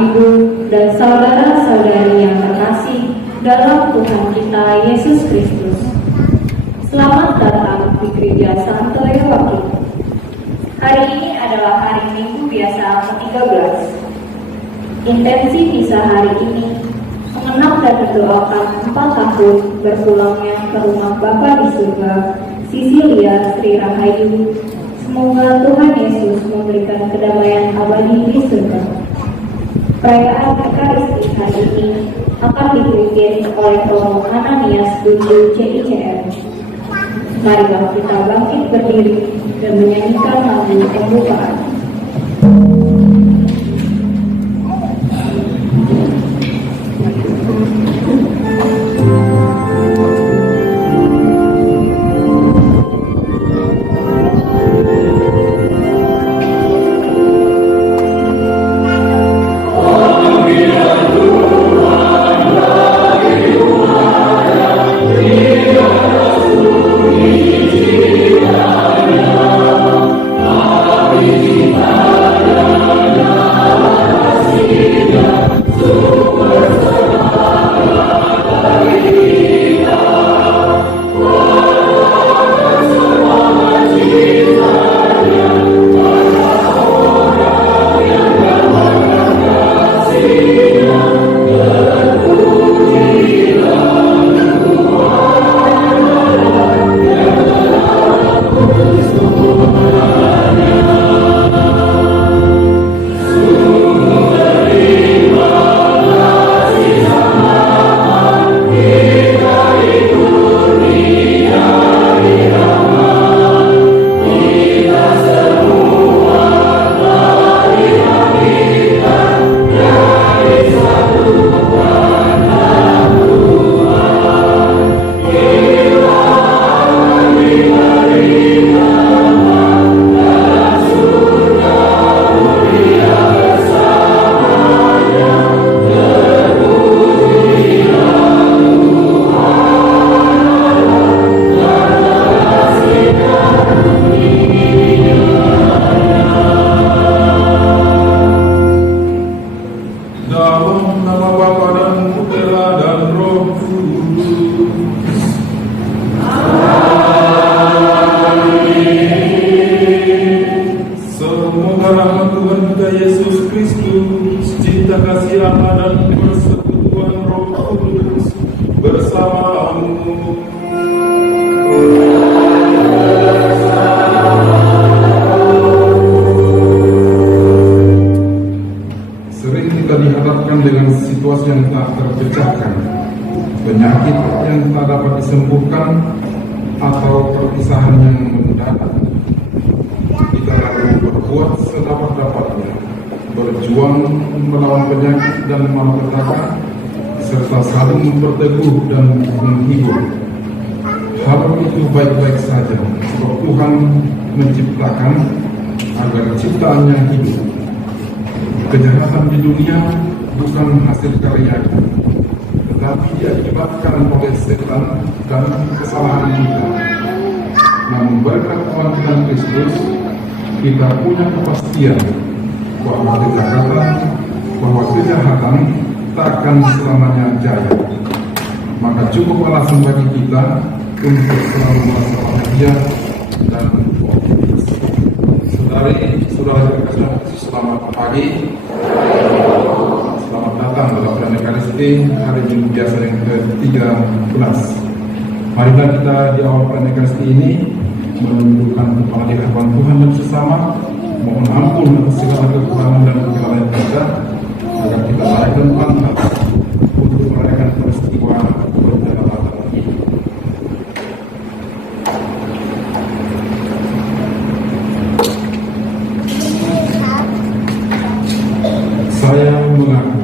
Ibu, dan saudara-saudari yang terkasih dalam Tuhan kita Yesus Kristus. Selamat datang di Gereja Santo Yoakim. Hari ini adalah hari Minggu biasa ke-13. Intensi misa hari ini mengenang dan mendoakan 4 tahun berpulangnya ke rumah Bapa di surga, Sisilia Sri Rahayu. Semoga Tuhan Yesus memberikan kedamaian abadi di surga. Perayaan Ekaristi hari ini akan dipimpin oleh Romo Ananias Dunju CICR. Marilah kita bangkit berdiri dan menyanyikan lagu pembukaan. Penyakit yang tak dapat disembuhkan atau perpisahan yang mendadak. Kita harus berbuat sedapat-dapatnya, berjuang melawan penyakit dan malapetaka, serta saling berteguh dan menghibur. Hal itu baik-baik saja, sebab Tuhan menciptakan agar ciptaannya hidup. Kejahatan di dunia bukan hasil karya, tetapi diakibatkan oleh setan dan kesalahan kita. Namun berkat Tuhan kita Kristus, kita punya kepastian bahwa kejahatan takkan selamanya jaya. Maka cukup alasan bagi kita untuk selalu merasa bahagia dan optimis. Saudara-saudara terkasih, selamat pagi. Selamat datang dalam perayaan Ekaristi hari Minggu biasa yang ke-13. Marilah kita di awal perayaan Ekaristi ini menundukkan kepala di hadapan Tuhan dan sesama, mohon ampun atas segala kekurangan dan kelalaian kita, agar kita layak dan pantas untuk merayakan peristiwa perjalanan ini. Saya mengaku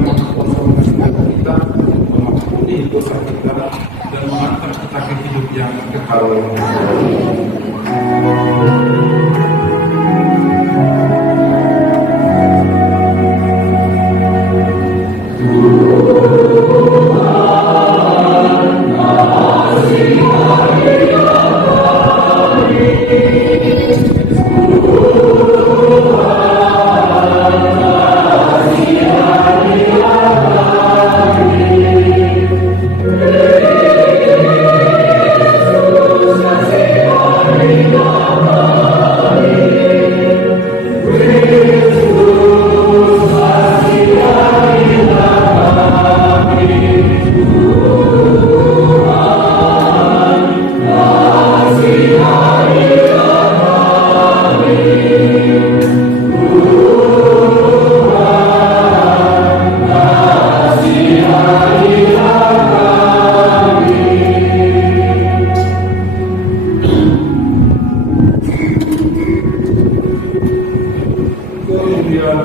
Maha Kuasa mengasihani kita, mengampuni dosa kita, dan mengantar kita ke hidup yang kekal.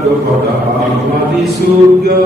Kepada Allah di surga.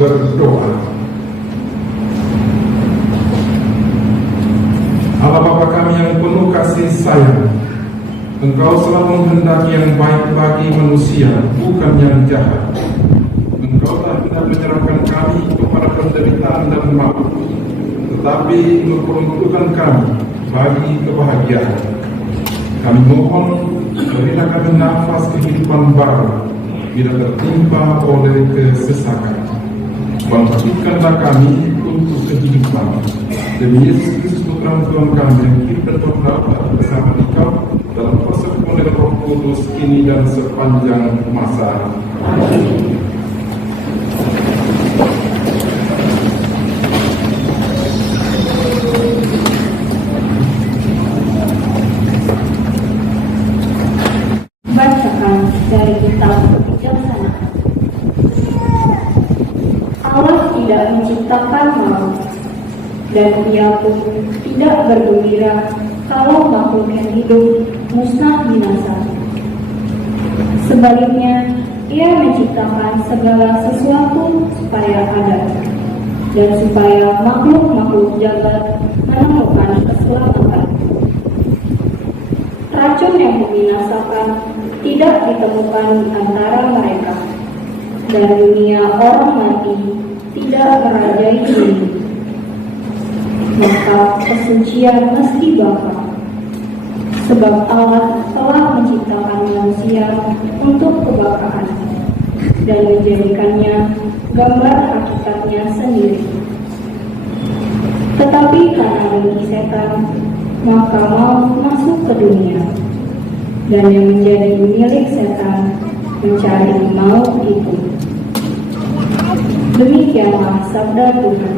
berdoa. Allah Bapa kami yang penuh kasih sayang, Engkau selalu menghendaki yang baik bagi manusia, bukan yang jahat. Engkau tak hendak menyerahkan kami kepada penderitaan dan maut, tetapi memperuntukkan kami bagi kebahagiaan. Kami mohon berilah kami nafas kehidupan baru bila tertimpa oleh kesesakan. Bangkitkanlah kami untuk kehidupan. Demi Yesus Kristus Putra Tuhan kami yang hidup dan berdaulat bersama Engkau dalam kuasa oleh Roh Kudus kini dan sepanjang masa. Amin. Bacaan dari kitab Kebijaksanaan. Allah tidak menciptakan maut, dan Ia pun tidak bergembira kalau makhluk yang hidup musnah binasa. Sebaliknya, Ia menciptakan segala sesuatu supaya ada, dan supaya makhluk-makhluk jagat menemukan keselamatan. Racun yang membinasakan tidak ditemukan di antara mereka, dan dunia orang mati tidak merajai bumi. Maka kesucian mesti bakal, sebab Allah telah menciptakan manusia untuk kebakaan dan menjadikannya gambar hakikatnya sendiri. Tetapi karena dengki setan, maka maut masuk ke dunia, dan yang menjadi milik setan mencari maut itu. Demikianlah sabda Tuhan.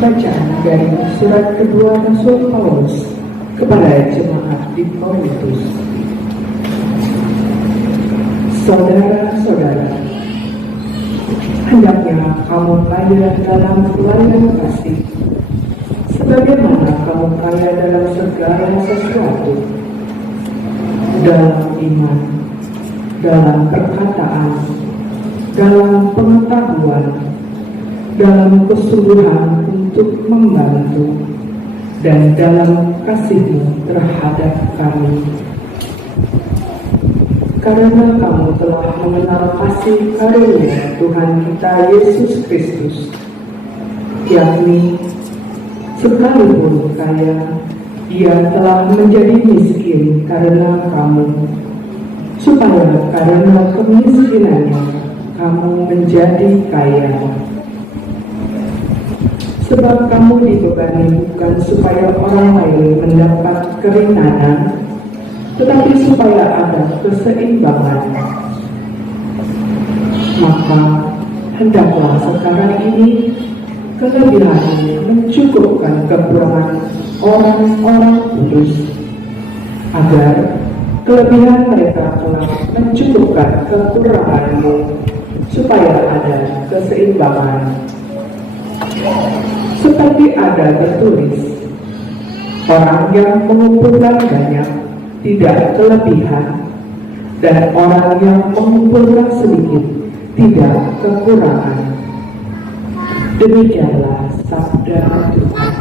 Bacaan dari surat kedua Rasul Paulus kepada jemaat di Korintus. Saudara-saudara, hendaknya kamu kaya dalam pelayanan kasih, sebagaimana kamu kaya dalam segala sesuatu, dalam iman, dalam perkataan, dalam pengetahuan, dalam kesungguhan untuk membantu, dan dalam kasihmu terhadap kami. Karena kamu telah mengenal kasih karunia Tuhan kita Yesus Kristus, yakni sekalipun kaya, Ia telah menjadi miskin karena kamu, supaya karena kemiskinannya kamu menjadi kaya. Sebab kamu dibebani bukan supaya orang lain mendapat keringanan, tetapi supaya ada keseimbangan. Maka hendaklah sekarang ini kelebihanmu mencukupkan kekurangan orang-orang kudus, agar kelebihan mereka telah mencukupkan kekuranganmu, supaya ada keseimbangan. Seperti ada tertulis, orang yang mengumpulkan banyak tidak kelebihan, dan orang yang mengumpulkan sedikit tidak kekurangan. Demikianlah sabda Tuhan.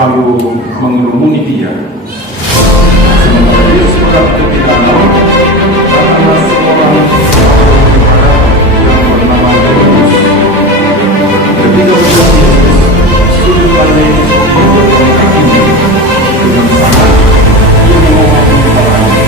lalu mengerumuni dia. Sementara Yesus berkata kepada mereka, datanglah seorang yang bernama Petrus. Ketika melihat Yesus, sujud pandai di depan kakinya. Dengan sangat ia memohon kepada Allah.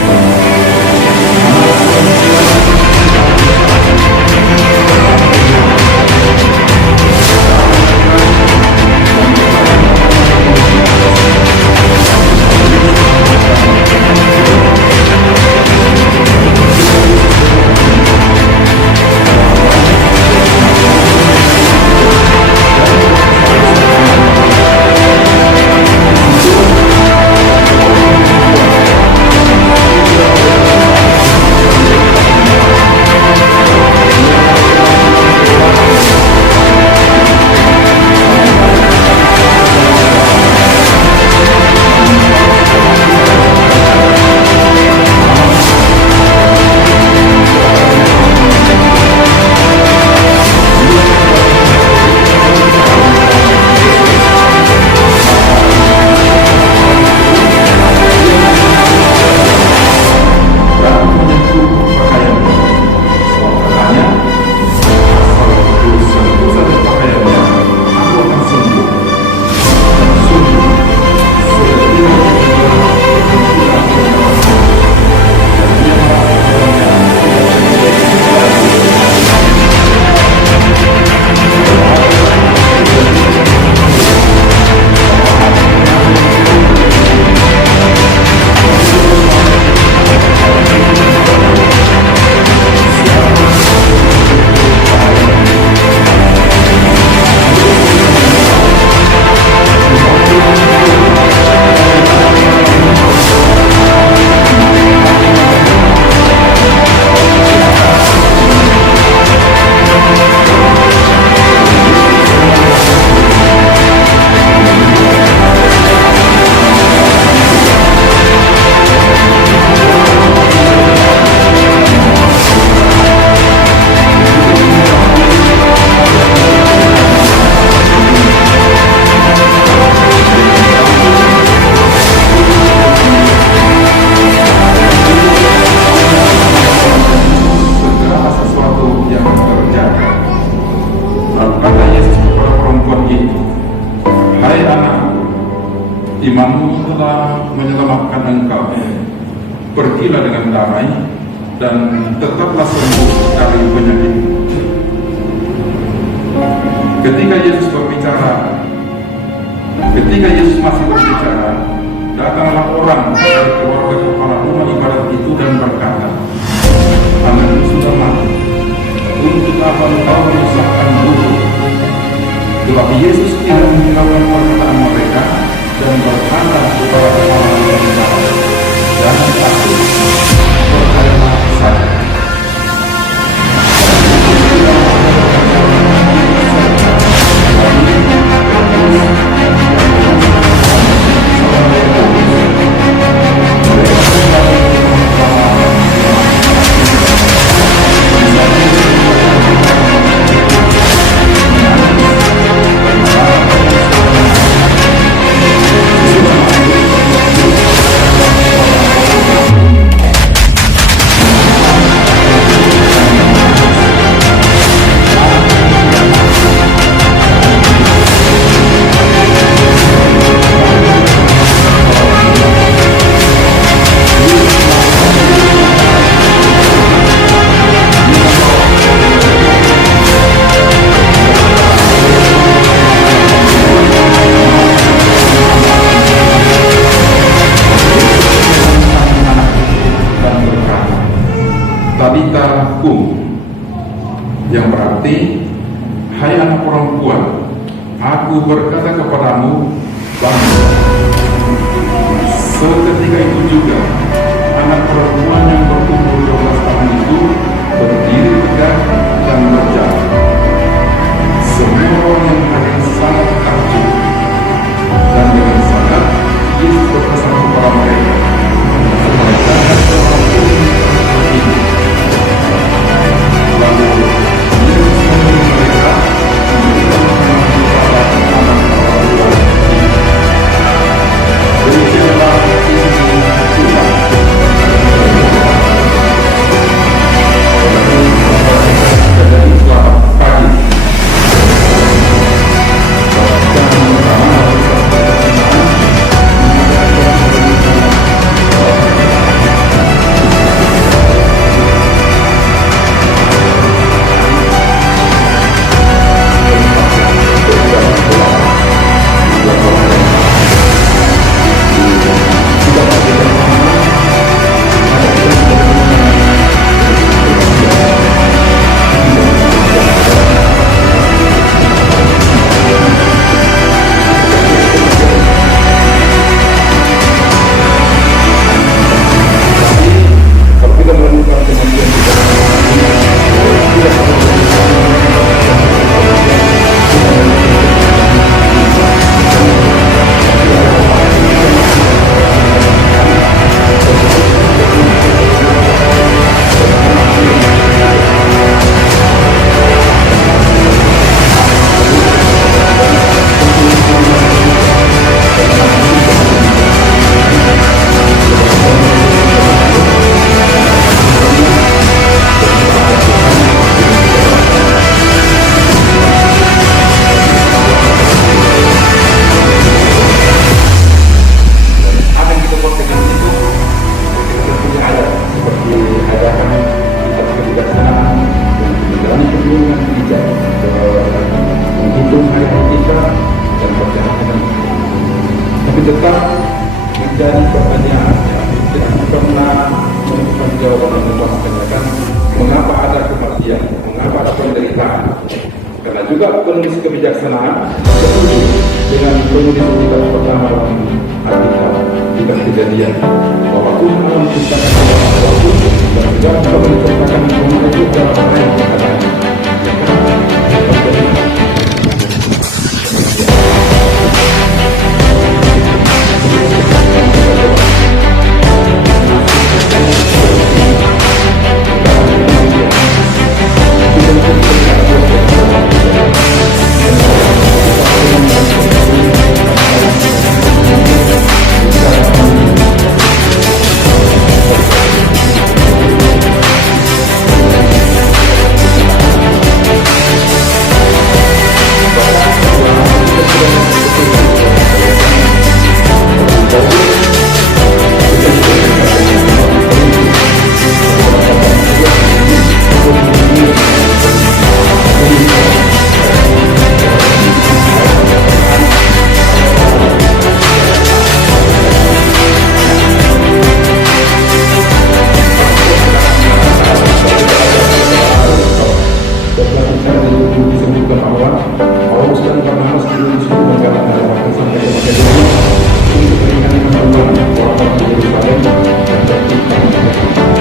Firman-Mu telah menyelamatkan engkau. Pergilah dengan damai dan tetaplah sembuh dari penyakit. Ketika Yesus masih berbicara, datanglah orang dari keluarga kepala rumah ibadat itu dan berkata, "Anakmu sudah mati. Untuk apa engkau menyusahkan guru?" Tetapi Yesus tidak menghiraukan perkataan mereka dan berkata kepada orang yang ibadat, "Jangan takut, percayalah saja." Tabita kum, yang berarti, "Hai anak perempuan, aku berkata kepadamu, bangun." Seketika itu juga anak perempuan yang berumur 12 tahun itu berdiri tegak dan berjalan. Semua orang yang hadir sangat takjub, dan dengan sadar Yesus berpesan kepada mereka, "Supaya jangan seorang pun ini." Lalu Yesus menyuruh mereka memberikan makanan kepada anak orang tua ini. Demikianlah Injil Tuhan. Jadi selamat pagi. Tetap menjadi pertanyaan yang tidak pernah menemukan jawaban yang memuaskan, mengapa ada kematian, mengapa ada penderitaan. Karena juga penulis kebijaksanaan setuju dengan penulis kitab pertama Alkitab, kitab Kejadian, bahwa Tuhan Allah menciptakan segala sesuatu dan juga Allah menciptakan dunia itu dalam apa yang dikatakan. disebutkan bahwa Paulus dan Barnabas disuruh berjalan dari waktu sampai ke Makedonia untuk meringankan kemaluan orang-orang di Yerusalem dan tertibkan ada cara-cara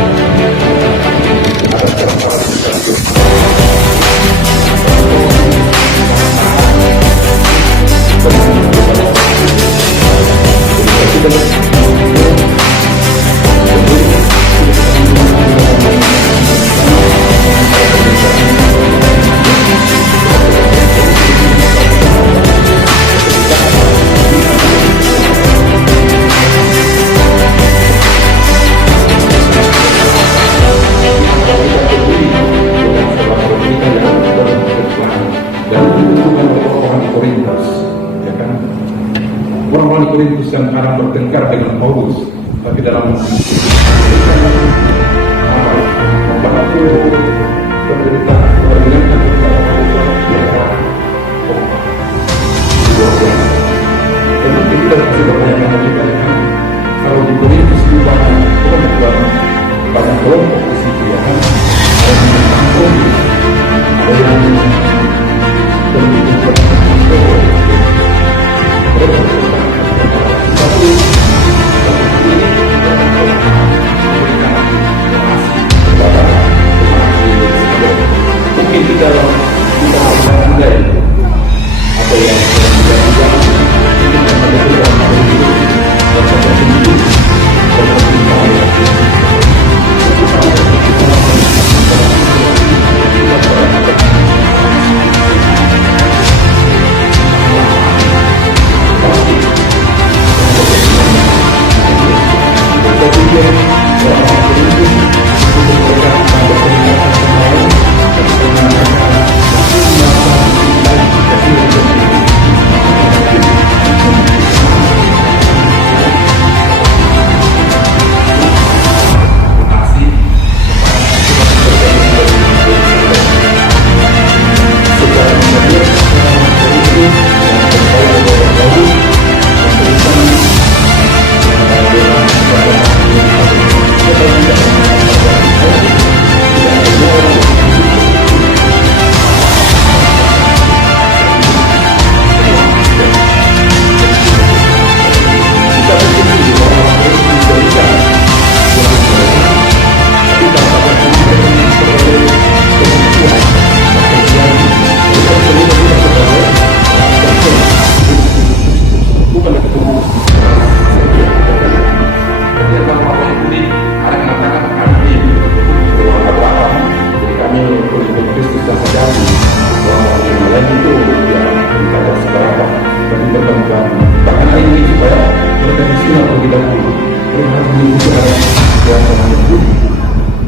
orang-orang di Korintus yang kadang bertengkar dengan Paulus, tapi dalam membantu penderitaan meringankan mereka. Dan mungkin kita masih bertanya juga kalau di Korintus itu banyak kelompok di situ ya kan, ada yang mungkin di dalam kita ada yang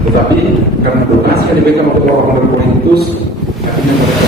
tetapi karena donasi yang diberikan oleh orang-orang dari Korintus, akhirnya mereka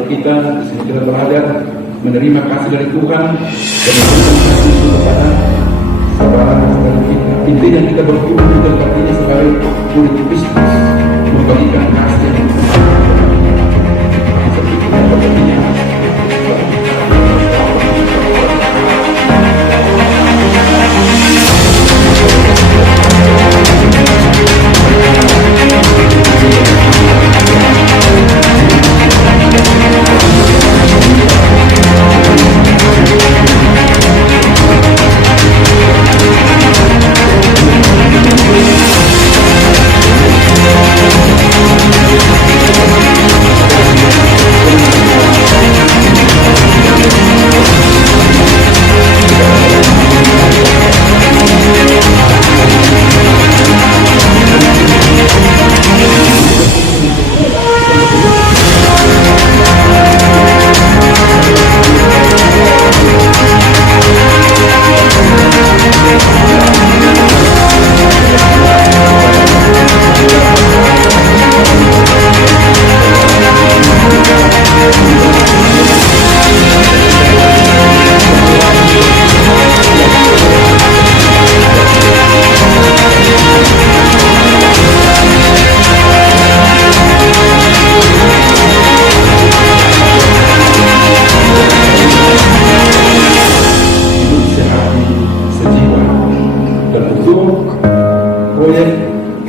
setiap kita di sini kita berada menerima kasih dari Tuhan dan memberikan kasih itu kepada saudara-saudara kita. Intinya kita bertumbuh di tempat ini sebagai murid Kristus, membagikan kasih yang seperti yang berikutnya.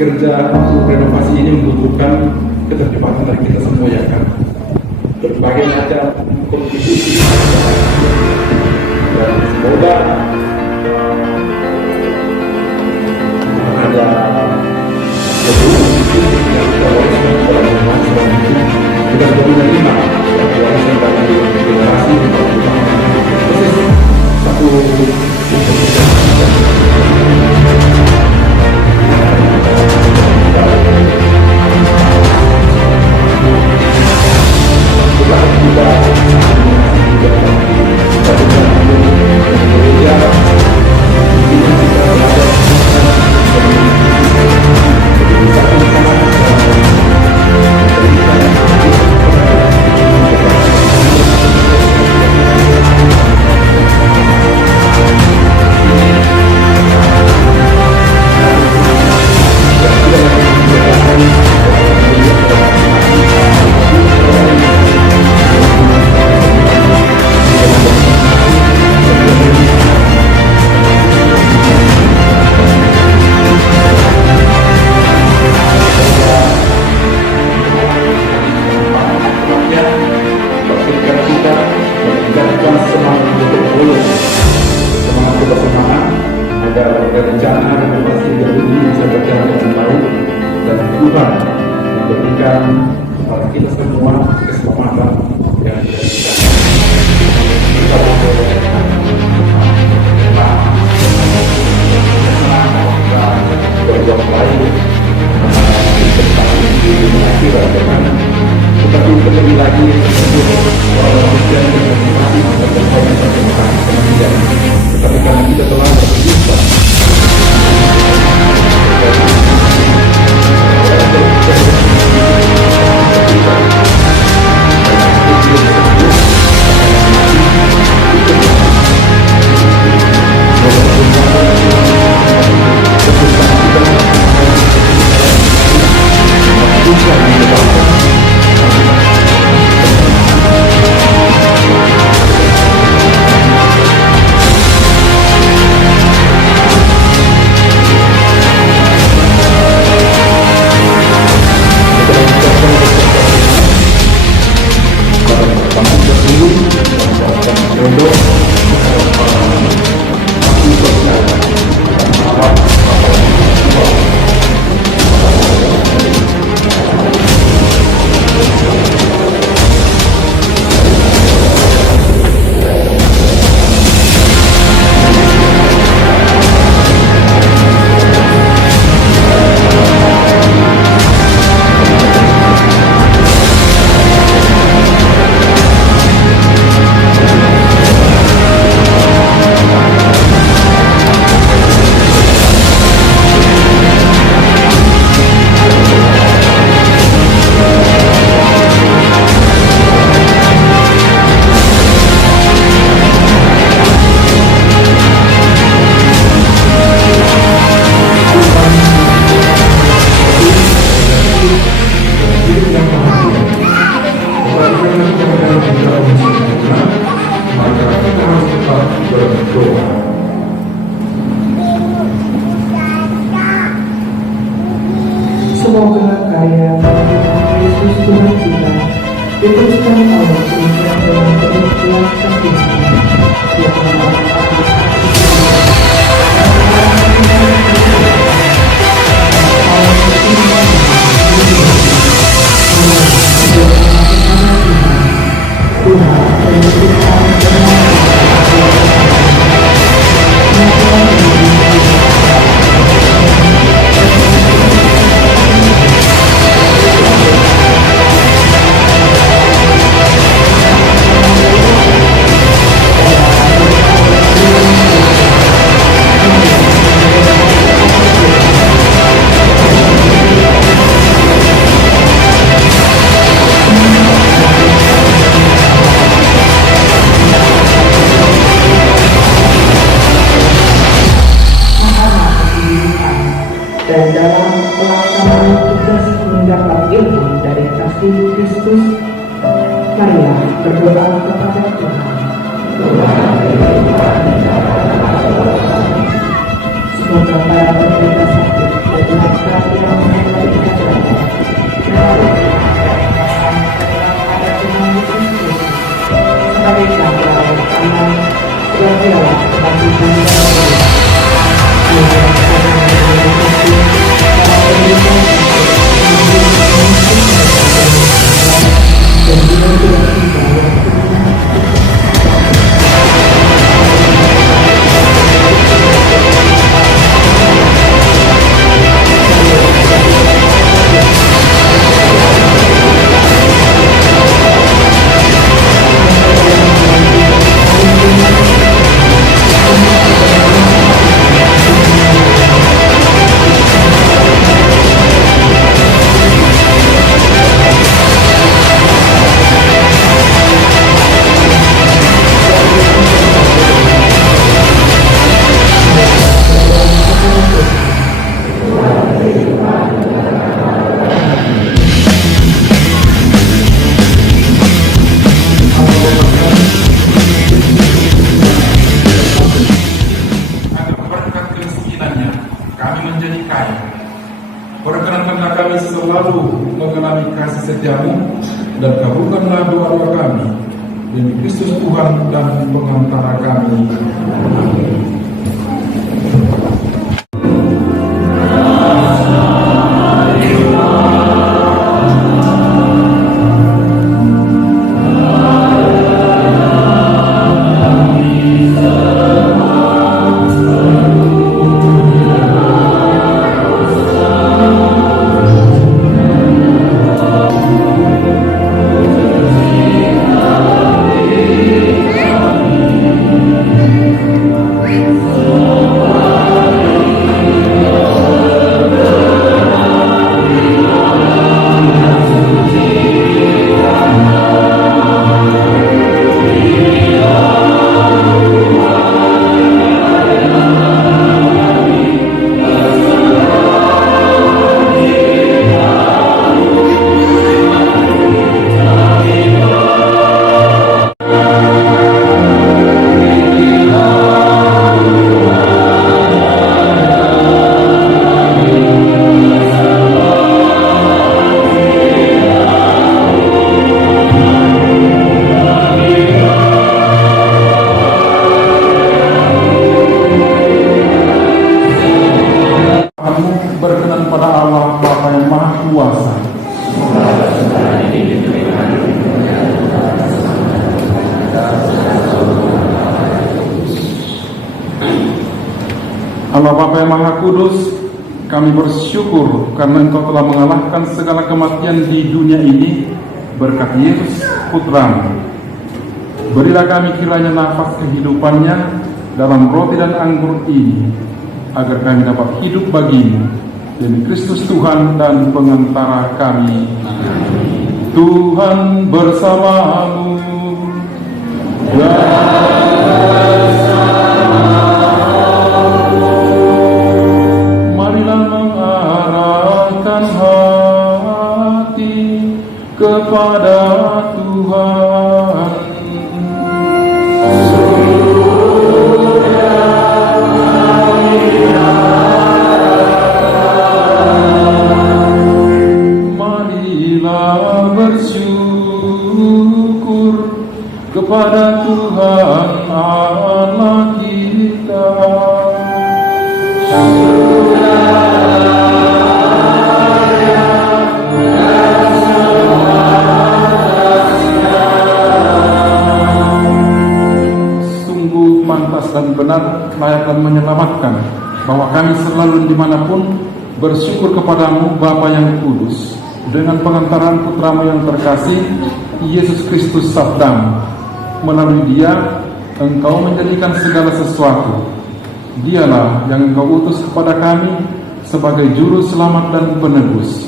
Kerja untuk renovasi ini membutuhkan keterlibatan dari kita semua, ya kan? Berbagai macam kontribusi dan semoga ada kontribusi yang kita harus dalam memajukan itu kita sudah menerima warisan dari generasi proses satu rencana renovasi gedung ini bisa berjalan dengan baik dan Tuhan memberikan kepada kita semua keselamatan yang kita berbuat baik tentang di dunia akhirat, tetapi lebih lagi orang Kristen bermotivasi untuk berbaik kematian, tetapi karena kita telah berdosa karena kita tidak sempurna, maka kita harus tetap berdoa. Semoga karya Yesus Tuhan kita diteruskan oleh Tuhan dengan penuh kesaksian yang dan dalam pelaksanaan tugas mendapat ilmu dari kasih Kristus, marilah berdoa kepada Tuhan. Semoga para penderita sakit dan karya mengenai ibadah sebagai cara aman berdialog bagi dunia. Perkenankanlah kami selalu mengalami kasih setiamu, dan kabulkanlah doa-doa kami demi Kristus Tuhan dan pengantara kami. Amin. Berkenan pada Allah Bapa yang Maha Kuasa, Allah Bapa yang Maha Kudus, kami bersyukur karena Engkau telah mengalahkan segala kematian di dunia ini berkat Yesus Putra-Mu. Berilah kami kiranya nafas kehidupannya dalam roti dan anggur ini, agar kami dapat hidup bagimu demi Kristus Tuhan dan pengantara kami. Tuhan bersamamu. Marilah mengarahkan hati kepada Tuhan. Tuhan. Marilah bersyukur kepada Tuhan Allah kita. Sungguh pantas dan benar, layak dan menyelamatkan bahwa kami selalu dimanapun bersyukur kepadamu Bapa yang kudus, dengan pengantaran putramu yang terkasih Yesus Kristus sabdamu. Melalui dia engkau menjadikan segala sesuatu. Dialah yang engkau utus kepada kami sebagai juru selamat dan penebus,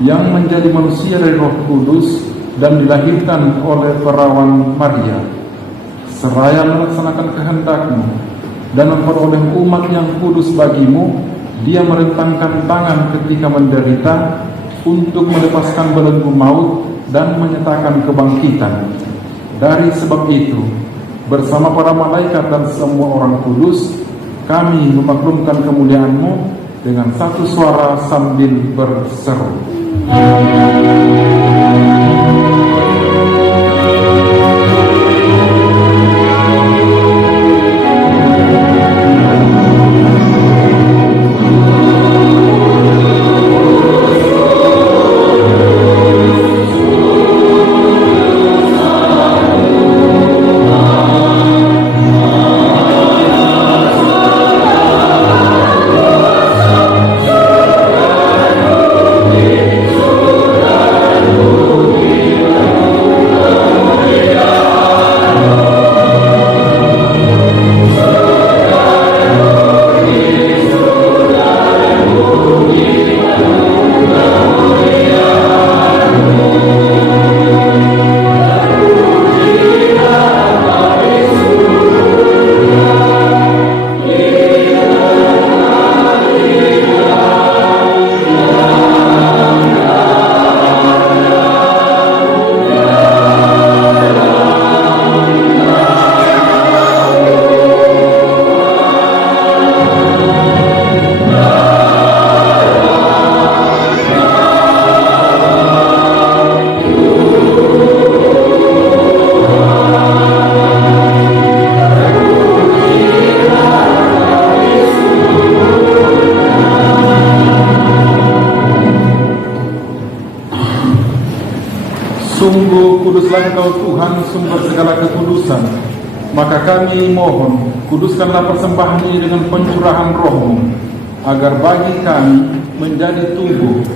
yang menjadi manusia dari Roh Kudus dan dilahirkan oleh perawan Maria, seraya melaksanakan kehendak-Mu dan memperoleh umat yang kudus bagimu. Dia merentangkan tangan ketika menderita untuk melepaskan belenggu maut dan menyatakan kebangkitan. Dari sebab itu, bersama para malaikat dan semua orang kudus, kami memaklumkan kemuliaan-Mu dengan satu suara sambil berseru. Sungguh kuduslah Engkau Tuhan, sumber segala kekudusan. Maka kami mohon, kuduskanlah persembahan ini dengan pencurahan Roh-Mu, agar bagi kami menjadi tubuh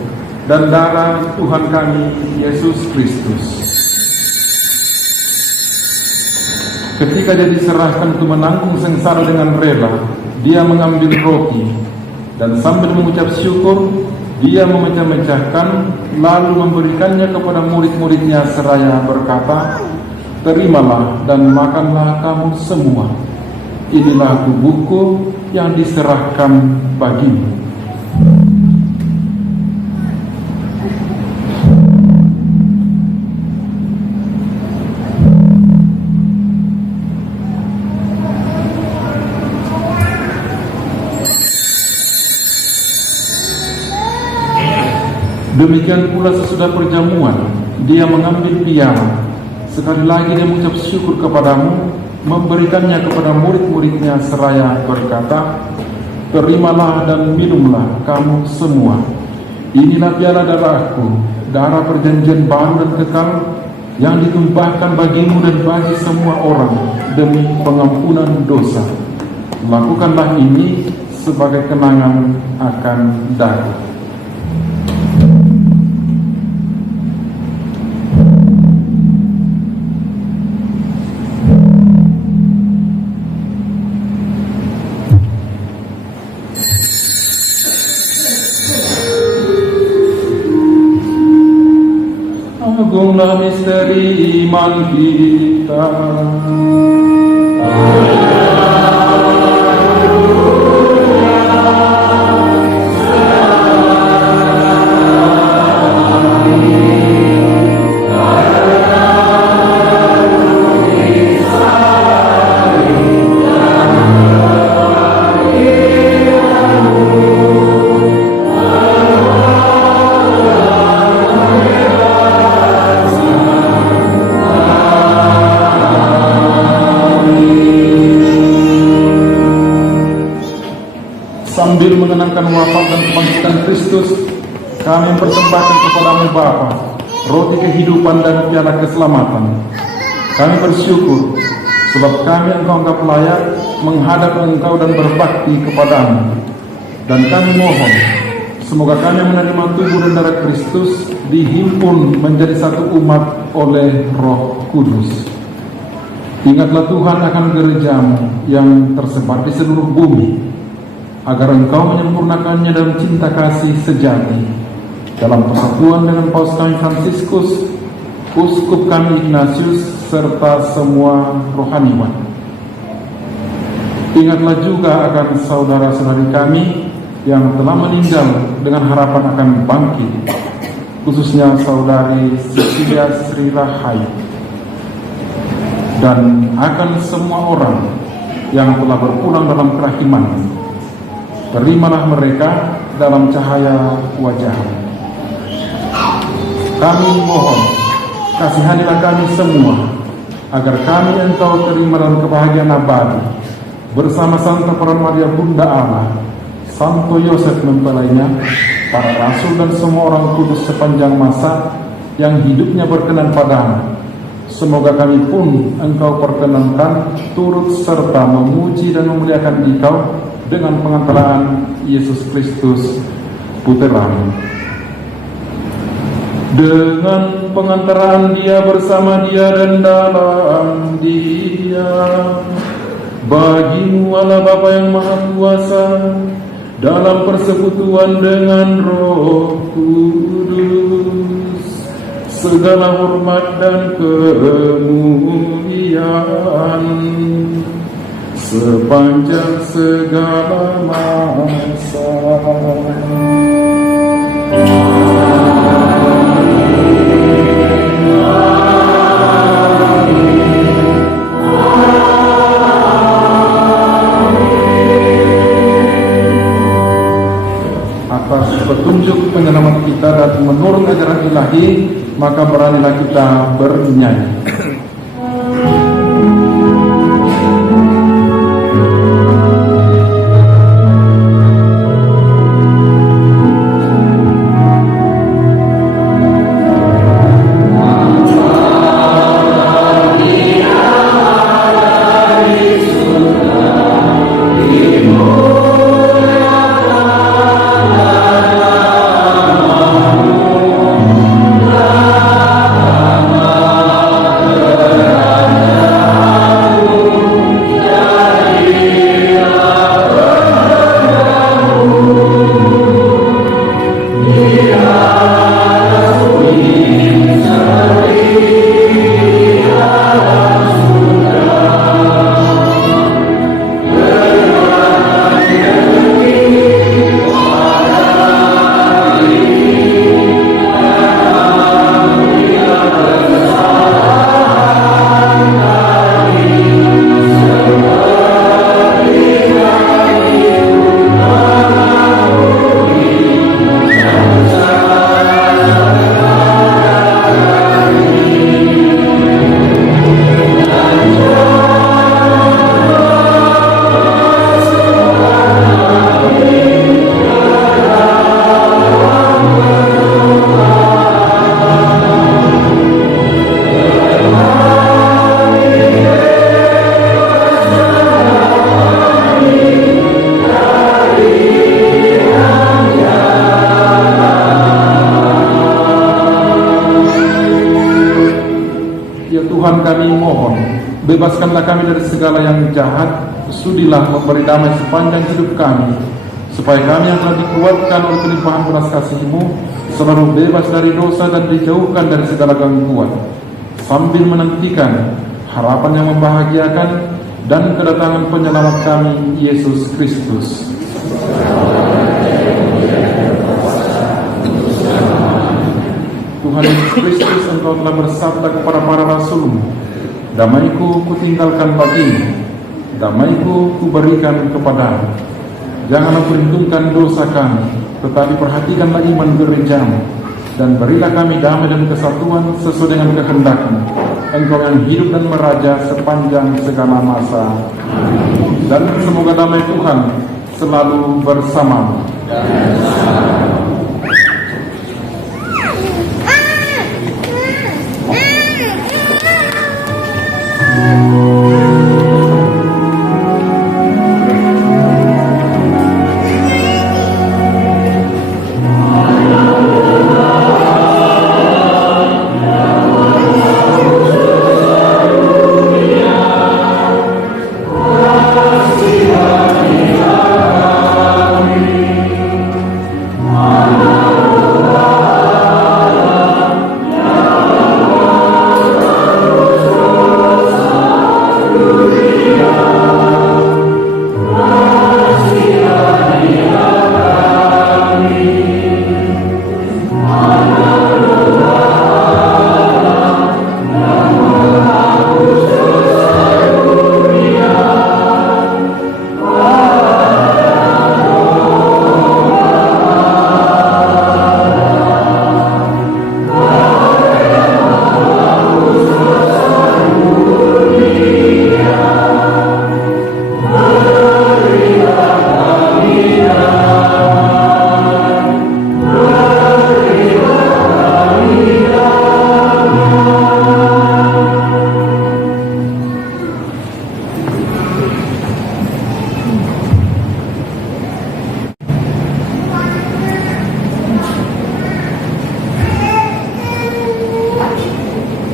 dan darah Tuhan kami Yesus Kristus. Ketika dia diserahkan untuk menanggung sengsara dengan rela, dia mengambil roti dan sambil mengucap syukur, dia memecah-mecahkan, lalu memberikannya kepada murid-muridnya seraya berkata, "Terimalah dan makanlah kamu semua. Inilah tubuhku yang diserahkan bagimu." Demikian pula sesudah perjamuan, dia mengambil piala. Sekali lagi dia mengucap syukur kepadamu, memberikannya kepada murid-muridnya seraya berkata, "Terimalah dan minumlah kamu semua. Inilah piala darahku, darah perjanjian baru dan kekal, yang ditumpahkan bagimu dan bagi semua orang demi pengampunan dosa. Lakukanlah ini sebagai kenangan akan darah." Agunglah misteri iman kita. Sambil mengenangkan wafat dan kebangkitan Kristus, kami mempersembahkan kepadamu Bapa roti kehidupan dan piala keselamatan. Kami bersyukur sebab kami Engkau anggap layak menghadap Engkau dan berbakti kepadamu. Dan kami mohon, semoga kami menerima tubuh dan darah Kristus dihimpun menjadi satu umat oleh Roh Kudus. Ingatlah Tuhan akan gerejamu yang tersebar di seluruh bumi, agar Engkau menyempurnakannya dalam cinta kasih sejati, dalam persatuan dengan Paus kami Fransiskus, Uskup kami Ignatius, serta semua rohaniwan. Ingatlah juga akan saudara-saudari kami yang telah meninggal dengan harapan akan bangkit, khususnya saudari Cecilia Sri Rahai, dan akan semua orang yang telah berpulang dalam kerahiman. Terimalah mereka dalam cahaya wajah-Mu. Kami mohon, kasihanilah kami semua, agar kami Engkau terima dalam kebahagiaan abadi, bersama Santa Peran Maria Bunda Allah, Santo Yosef mempelainya, para rasul dan semua orang kudus sepanjang masa yang hidupnya berkenan padamu. Semoga kami pun Engkau perkenankan turut serta memuji dan memuliakan Engkau dengan pengantaraan Yesus Kristus Putra-Mu. Dengan pengantaraan Dia, bersama Dia dan dalam Dia, bagi-Mu Allah Bapa yang Maha Kuasa, dalam persekutuan dengan Roh Kudus, segala hormat dan kemuliaan sepanjang segala masa. Atas petunjuk penyelamat kita dan menurut ajaran ilahi, maka beranilah kita bernyanyi. Tuhan kami mohon, bebaskanlah kami dari segala yang jahat, sudilah memberi damai sepanjang hidup kami, supaya kami yang telah dikuatkan oleh kelimpahan belas kasih-Mu selalu bebas dari dosa dan dijauhkan dari segala gangguan, sambil menantikan harapan yang membahagiakan dan kedatangan penyelamat kami, Yesus Kristus. Tuhan Yesus Kristus, Engkau telah bersabda kepada para rasul-Mu, damai-Ku kutinggalkan bagimu, damai-Ku kuberikan kepadamu. Janganlah perhitungkan dosa kami, tetapi perhatikanlah iman gereja-Mu, dan berilah kami damai dan kesatuan sesuai dengan kehendak-Mu, Engkau yang hidup dan meraja sepanjang segala masa. Dan semoga damai Tuhan selalu bersamamu.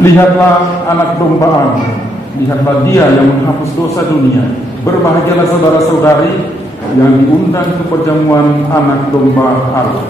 Lihatlah anak domba Allah, lihatlah dia yang menghapus dosa dunia. Berbahagialah saudara-saudari yang diundang ke perjamuan anak domba Allah.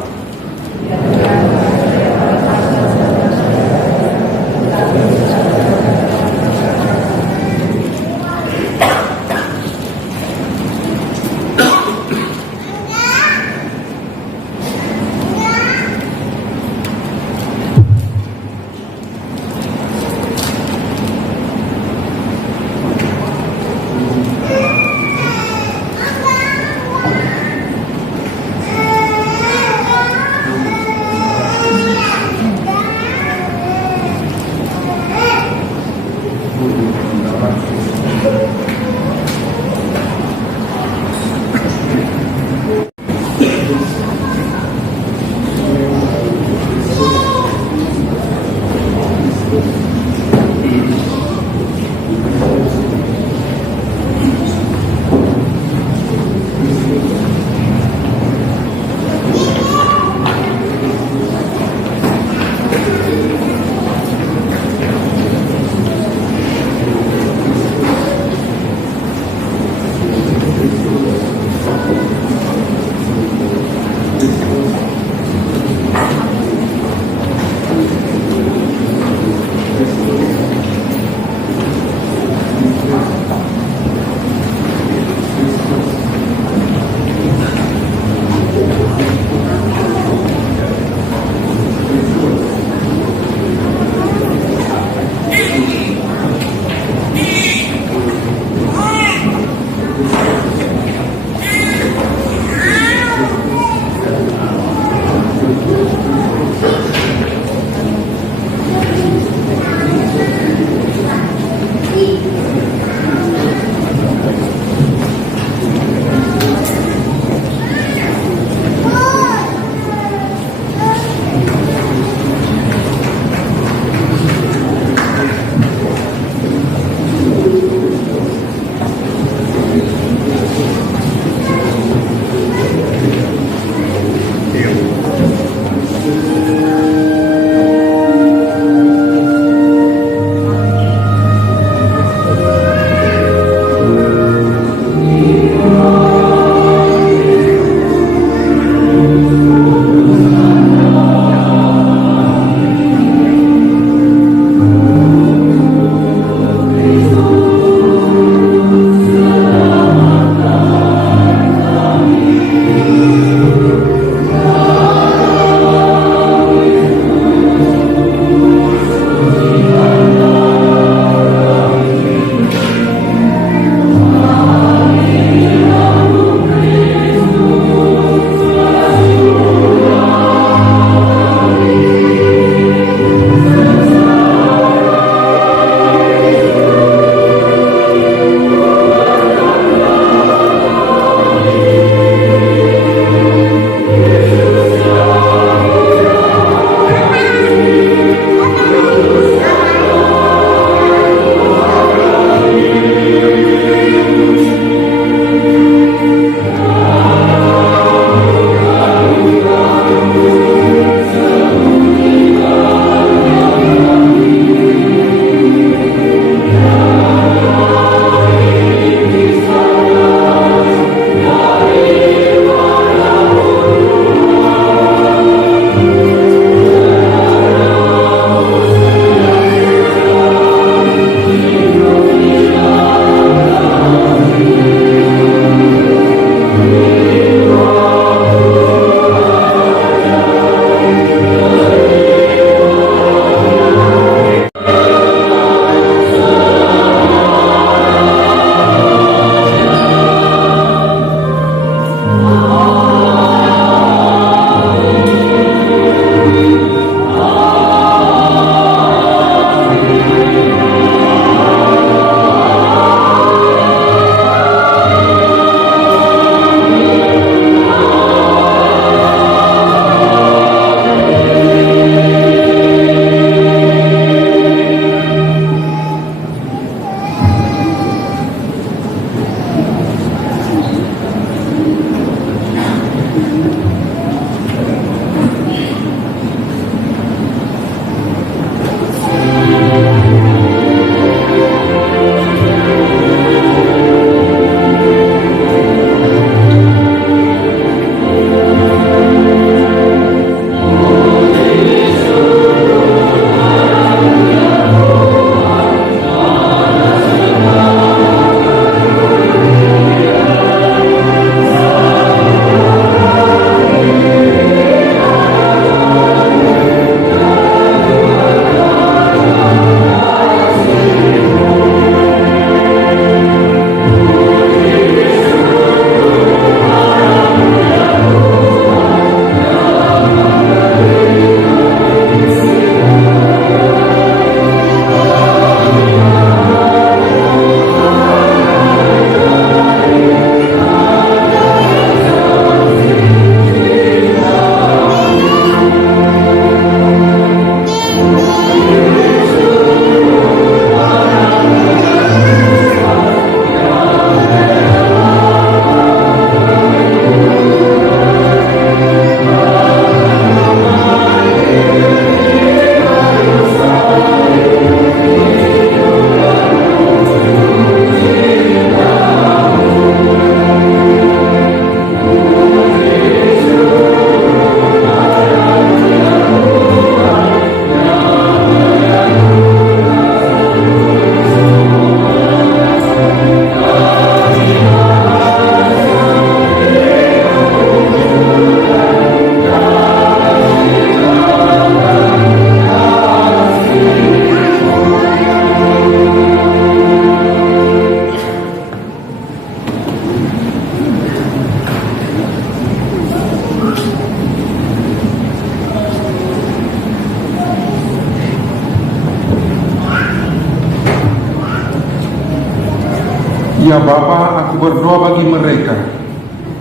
Ya Bapa, aku berdoa bagi mereka,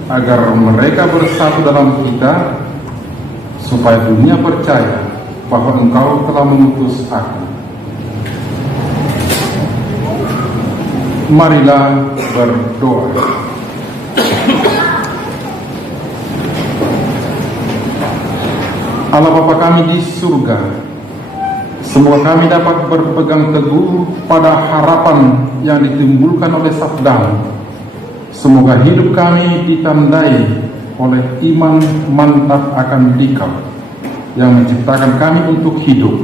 agar mereka bersatu dalam kita, supaya dunia percaya bahwa Engkau telah mengutus aku. Marilah berdoa. Allah Bapa kami di surga, semoga kami dapat berpegang teguh pada harapan yang ditimbulkan oleh sabdamu. Semoga hidup kami ditandai oleh iman mantap akan Dikau yang menciptakan kami untuk hidup.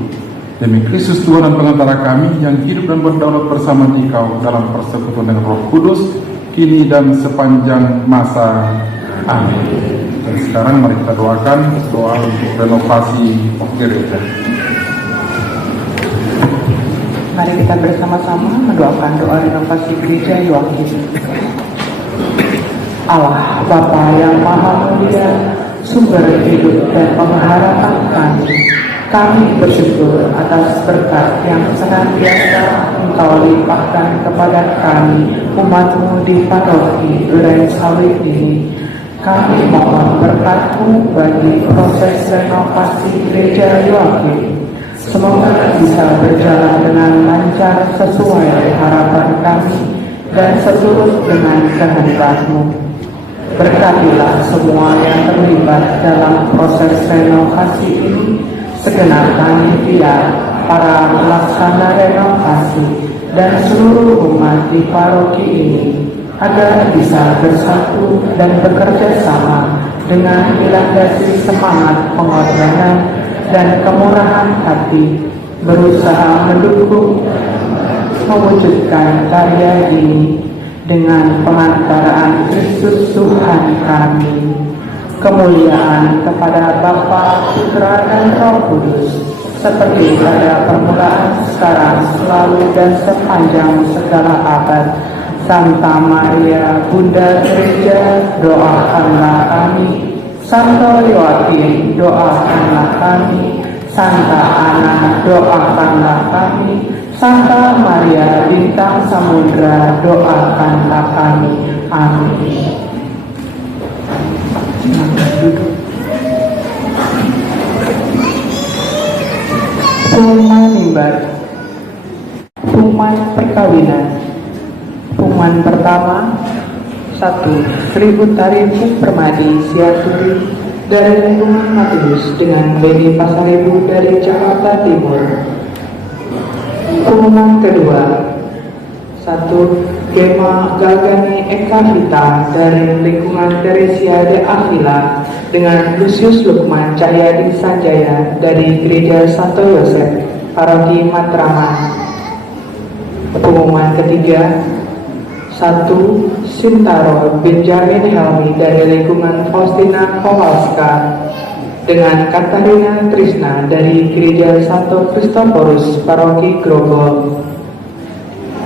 Demi Kristus Tuhan dan pengantara kami yang hidup dan berdaulat bersama Dikau dalam persekutuan dengan Roh Kudus, kini dan sepanjang masa. Amin. Dan sekarang mari kita doakan doa untuk renovasi gereja. Mari kita bersama-sama mendoakan doa renovasi gereja Yohakim. Allah Bapa yang Maha Mulia, sumber hidup dan pengharapan kami bersyukur atas berkat yang senantiasa Engkau limpahkan kepada kami, umat-Mu di paroki Duren Sawit ini. Kami mohon berkat-Mu bagi proses renovasi gereja Yohakim. Semoga bisa berjalan dengan lancar sesuai harapan kami dan seturut dengan kehendak-Mu. Berkatilah semua yang terlibat dalam proses renovasi ini, segenap panitia, para pelaksana renovasi, dan seluruh umat di paroki ini, agar bisa bersatu dan bekerja sama dengan dilandasi semangat pengorbanan dan kemurahan hati, berusaha mendukung mewujudkan karya ini dengan pengantaraan Kristus Tuhan kami. Kemuliaan kepada Bapa, Putra, dan Roh Kudus, seperti pada permulaan, sekarang, selalu, dan sepanjang segala abad. Santa Maria, Bunda Gereja, doakanlah kami. Santo Yohakim, doakanlah kami. Santa Ana, doakanlah kami. Santa Maria, Bintang Samudra, doakanlah kami. Amin. Pengumuman mimbar. Pengumuman perkawinan. Pengumuman pertama. 1. Sri Utari Permadi Siaturi dari lingkungan Matius dengan Beni Pasaribu dari Jakarta Timur. Pengumuman kedua. 1. Gema Galgani Eka Vita dari lingkungan Teresia de Avila dengan Lucius Lukman Cahyadi Sanjaya dari Gereja Santo Yosef, Paroki Matraman. Pengumuman ketiga. 1. Sintaro Benjamin Helmi dari lingkungan Faustina Kowalska dengan Katarina Trisna dari Gereja Santo Kristoforus, Paroki Grogol.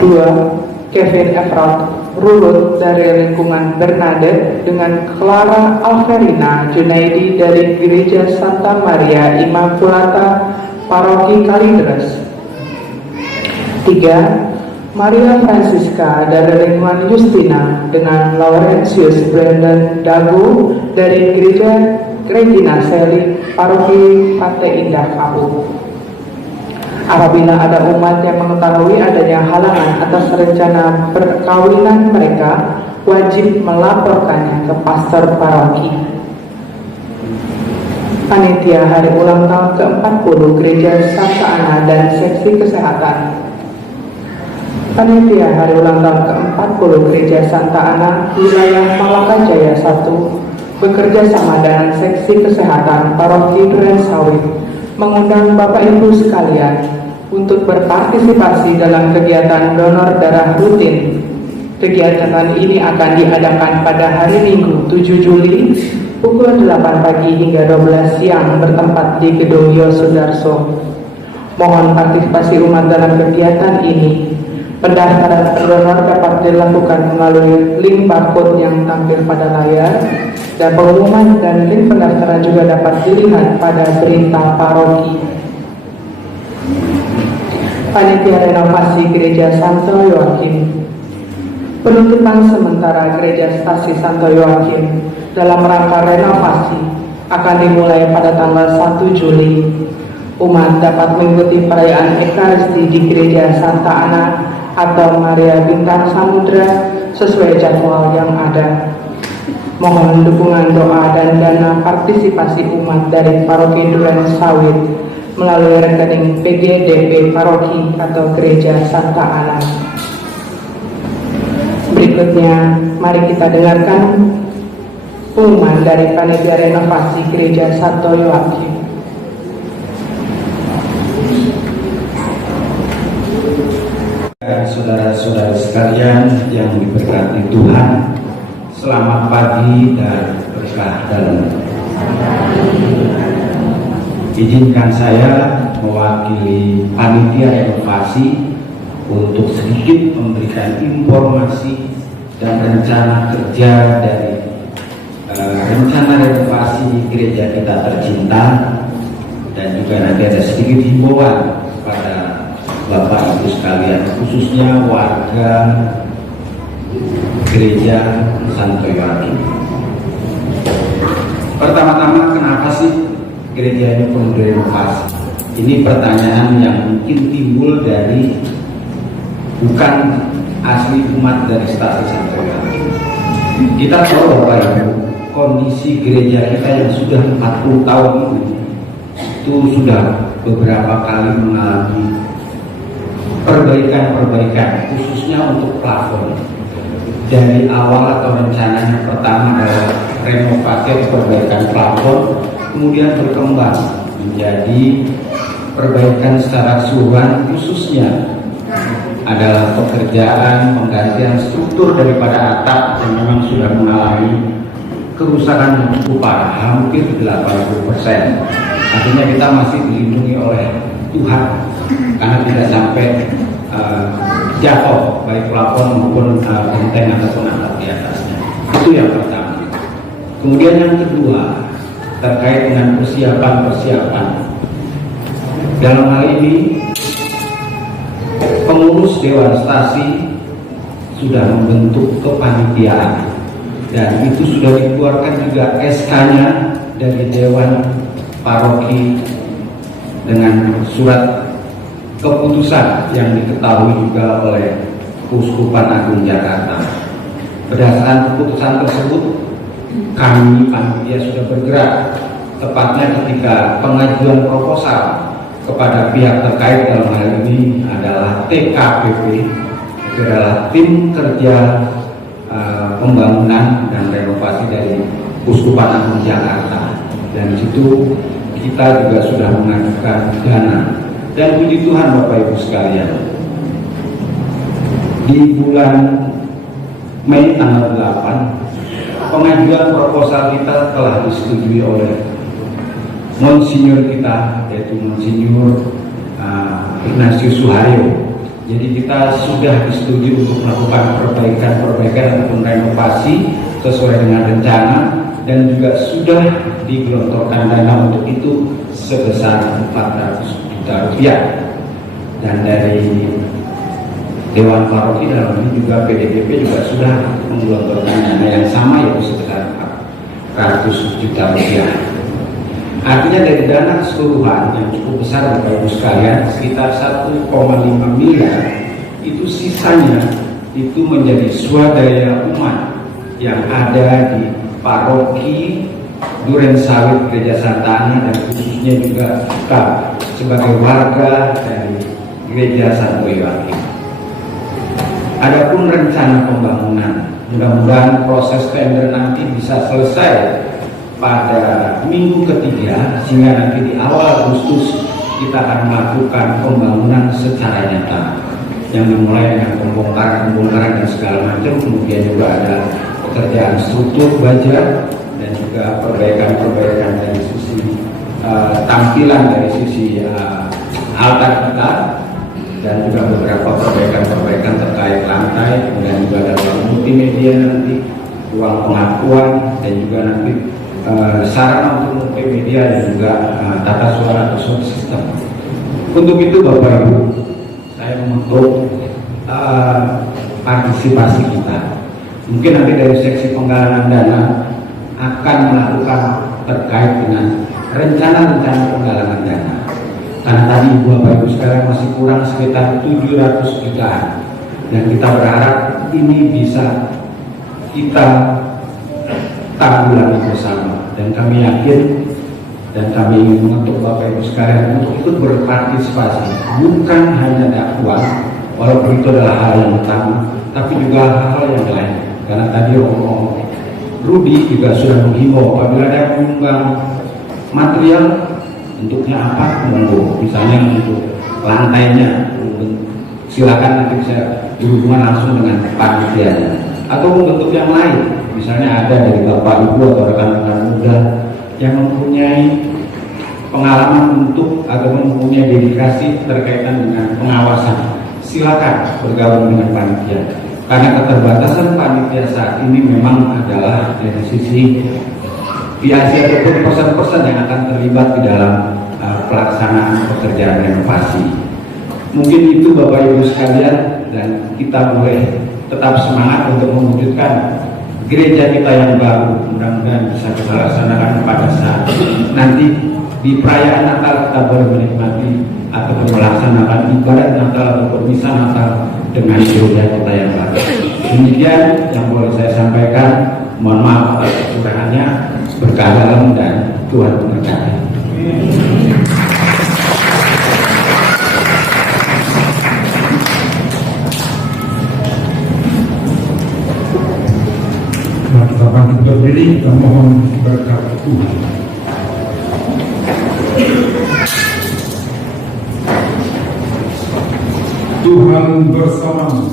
2. Kevin Efrat Rurut dari lingkungan Bernadette dengan Clara Alverina Junaidi dari Gereja Santa Maria Immaculata, Paroki Kalidres. 3. Maria Francisca dari lingkungan Justina dengan Laurentius Brandon Dagu dari Gereja Regina Seli, Paroki Pantai Indah Kampung. Apabila ada umat yang mengetahui adanya halangan atas rencana perkawinan mereka, wajib melaporkannya ke pastor paroki. Panitia Hari Ulang Tahun ke-40 Gereja Santa Ana dan Seksi Kesehatan. Panitia Hari Ulang Tahun ke-40 Gereja Santa Ana Wilayah Malaka Jaya 1 bekerja sama dengan Seksi Kesehatan Paroki Duren Sawit mengundang Bapak Ibu sekalian untuk berpartisipasi dalam kegiatan donor darah rutin. Kegiatan ini akan diadakan pada hari Minggu 7 Juli pukul 8 pagi hingga 12 siang bertempat di Gedung Yosudarso. Mohon partisipasi umat dalam kegiatan ini. Pendaftaran donor dapat dilakukan melalui link barcode yang tampil pada layar, dan pengumuman dan link pendaftaran juga dapat dilihat pada berita paroki. Panitia Renovasi Gereja Santo Yohakim. Penutupan sementara Gereja Stasi Santo Yoakim dalam rangka renovasi akan dimulai pada tanggal 1 Juli. Umat dapat mengikuti perayaan Ekaristi di Gereja Santa Ana atau Maria Bintang Samudra sesuai jadwal yang ada. Mohon dukungan doa dan dana partisipasi umat dari Paroki Duren Sawit melalui rekening PGDP Paroki atau Gereja Santa Ana. Berikutnya, mari kita dengarkan pengumuman dari Panitia Renovasi Gereja Santo Yoakim. Saudara-saudara sekalian yang diberkati Tuhan, selamat pagi dan berkah dalam. Izinkan saya mewakili Panitia Renovasi untuk sedikit memberikan informasi dan rencana kerja dari rencana renovasi gereja kita tercinta, dan juga nanti ada sedikit himbauan pada Bapak Ibu sekalian, khususnya warga gereja Santo Yoakim. Pertama-tama, kenapa sih gereja ini perlu direnovasi? Ini pertanyaan yang mungkin timbul dari bukan asli umat dari Stasi Santo Yoakim. Kita tahu Bapak Ibu, kondisi gereja kita yang sudah 40 tahun itu sudah beberapa kali mengalami perbaikan-perbaikan, khususnya untuk plafon. Dari awal atau rencananya pertama adalah renovasi atau perbaikan plafon, kemudian berkembang menjadi perbaikan secara keseluruhan, khususnya adalah pekerjaan penggantian struktur daripada atap yang memang sudah mengalami kerusakan yang cukup parah, hampir 80%. Artinya kita masih dilindungi oleh Tuhan karena tidak sampai jatuh baik plafon maupun genteng ataupun atap di atasnya. Itu yang pertama. Kemudian yang kedua, terkait dengan persiapan. Dalam hal ini pengurus Dewan Stasi sudah membentuk kepanitiaan, dan itu sudah dikeluarkan juga SK-nya dari Dewan Paroki dengan surat keputusan yang diketahui juga oleh Keuskupan Agung Jakarta. Berdasarkan keputusan tersebut, kami panitia sudah bergerak, tepatnya ketika pengajuan proposal kepada pihak terkait, dalam hal ini adalah TKPP, itu adalah tim kerja pembangunan dan renovasi dari Keuskupan Agung Jakarta, dan di situ kita juga sudah mengajukan dana. Dan puji Tuhan Bapak Ibu sekalian, di bulan Mei tanggal 8 pengajuan proposal kita telah disetujui oleh Monsinyur kita, yaitu Monsinyur Ignatius Suharyo. Jadi kita sudah disetujui untuk melakukan perbaikan ataupun renovasi sesuai dengan rencana, dan juga sudah digelontorkan dana untuk itu sebesar 400 juta rupiah. Dan dari Dewan Paroki dalam ini juga PDPP juga sudah menggelontorkan dana yang sama, yaitu sebesar 400 juta rupiah. Artinya dari dana keseluruhan yang cukup besar Bapak Ibu sekalian, sekitar 1,5 miliar, itu sisanya itu menjadi swadaya umat yang ada di Paroki Duren Sawit Gereja Santa Ana, dan khususnya juga kita sebagai warga dari Gereja Santo Yoakim. Adapun rencana pembangunan, mudah-mudahan proses tender nanti bisa selesai pada minggu ketiga, sehingga nanti di awal Agustus kita akan melakukan pembangunan secara nyata, yang dimulai dengan pembongkaran dan segala macam. Kemudian juga ada pekerjaan struktur baja, dan juga perbaikan dari sisi tampilan, dari sisi altar kita, dan juga beberapa perbaikan terkait lantai, kemudian juga ada ruang multimedia nanti, ruang pengakuan, dan juga nanti sarana untuk multimedia, dan juga tata suara atau sound system. Untuk itu Bapak Ibu, saya membentuk partisipasi kita. Mungkin nanti dari seksi penggalangan dana akan melakukan terkait dengan rencana-rencana penggalangan dana. Karena tadi Bapak Ibu sekalian masih kurang sekitar 700 jutaan, dan kita berharap ini bisa kita tanggulangi bersama. Dan kami yakin dan kami ingin mengutuk Bapak Ibu sekalian untuk ikut berpartisipasi, bukan hanya dakwah, walaupun itu adalah hal yang utama, tapi juga hal-hal yang lain. Karena tadi Om Rudi juga sudah menghimbau apabila ada yang menyumbang material, bentuknya apa, monggo. Misalnya untuk lantainya, silakan nanti bisa berhubungan langsung dengan panitia. Atau bentuk yang lain, misalnya ada dari Bapak Ibu atau rekan-rekan muda yang mempunyai pengalaman untuk atau mempunyai dedikasi terkaitan dengan pengawasan, silakan bergabung dengan panitia. Karena keterbatasan panitia saat ini memang adalah dari sisi biasa ataupun pesan-pesan yang akan terlibat di dalam pelaksanaan pekerjaan renovasi. Mungkin itu Bapak Ibu sekalian, dan kita boleh tetap semangat untuk mewujudkan gereja kita yang baru. Mudah-mudahan bisa kita laksanakan pada saat nanti di perayaan Natal kita boleh menikmati atau melaksanakan ibadat Natal ataupun misa Natal dengan gereja kita yang baru. Demikian yang boleh saya sampaikan. Mohon maaf atas kekurangannya. Berkah dalam dan Tuhan memberkati. Kita bangkit berdiri dan mohon berkat Tuhan. Tuhan bersamamu.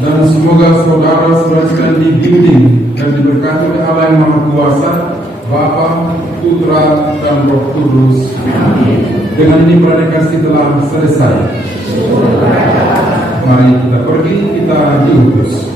Dan semoga saudara-saudara sekalian dibimbing dan diberkati oleh Allah yang Maha Kuasa, Bapa, Putra, dan Roh Kudus. Dengan ini pranikasi telah selesai. Mari kita pergi, kita diutus.